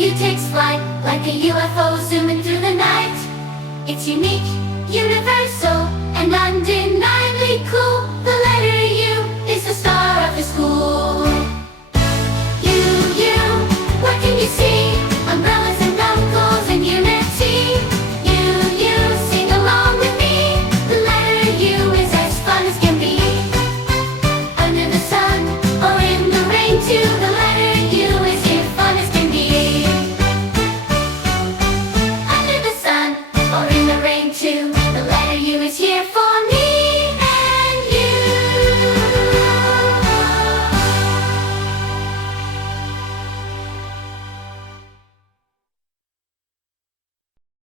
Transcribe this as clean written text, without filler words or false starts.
U takes flight, like a UFO zooming through the night. It's unique, universal, and undeniably cool. The letter U is the star of the school. U, what can you see? Umbrellas and uncles and unity. U, sing along with me. The letter U is as fun as can be. Under the sun or in the rain too, the letter U is here fun as can be. Under the sun or in the rain too, the letter U is here for me.